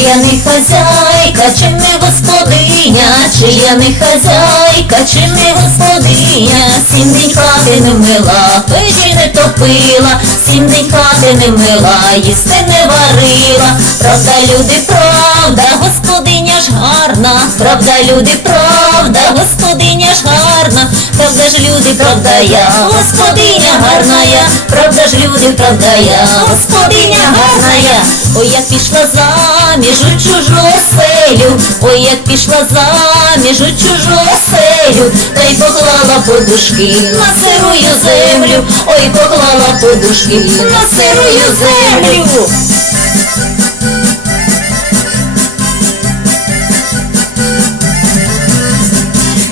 не хазяйка, чи не господиня, чи я не хазяйка, чи не господиня, сім день хати не мила, печі не топила, сім хати не мила, їсти не варила. Правда, люди, правда, господиня ж гарна, правда, люди, правда, господиня ж гарна, правда ж люди, правда я, господиня гарна я, правда ж люди, правда я, господиня гарна. Ой, як пішла заміж у чужу оселю, ой, як пішла заміж у чужу оселю, та й поклала подушки на сирую землю, ой, поклала подушки на сирую землю.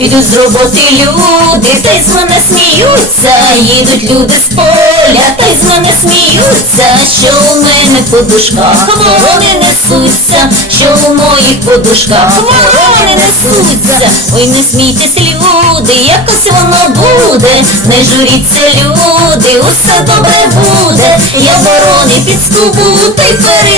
Йдуть з роботи люди, та й з мене сміються, їдуть люди з поля, та й з мене сміються, що у мене подушках ворони несуться, що у моїх подушках ворони несуться. Ой, не смійтесь, люди, якось воно буде, не журіться, люди, усе добре буде. Я ворони підскубу, та й буде,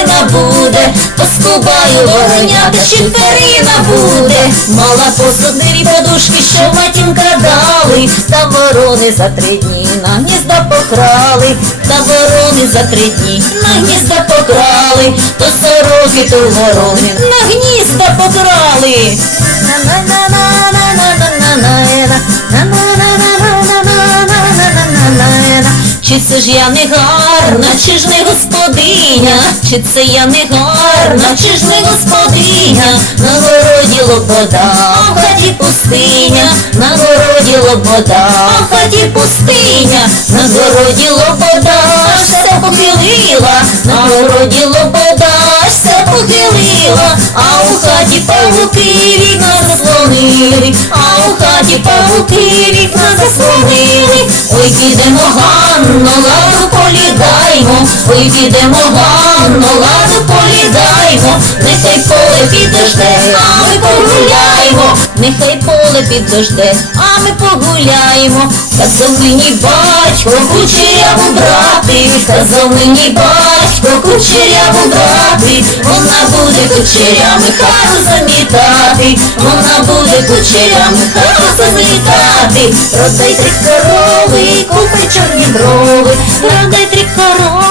Дубаю воленята перина буде, мала посадиві подушки, що матінка дали, та ворони за три дні на гнізда покрали, та ворони за три дні на гнізда покрали, то сороки, то ворони на гнізда покрали. Чи це ж я не гарна, чи ж не господиня? Чи це я не гарна, чи ж не господиня, на городі лобода, а в хаті пустиня, на городі лобода, а в хаті пустиня, на городі лобода, аж все похилила, на городі лобода, аж все похилила, а у хаті павуки вікна заслонили, а у хаті павуки вікна заслонили, ой підемо Ганно, ладу полідаймо, ой підемо Ганно, ладу полідаймо, нехай поле підожде, а ми погуляємо, нехай поле підожде, а ми погуляємо, казав мені батько, кучеряву брати, казав мені батько, кучеряву брати, вона буде кучерями хату замітати, вона буде кучерями хату замітати, продай три корови, купи чорні брови, продай три корови,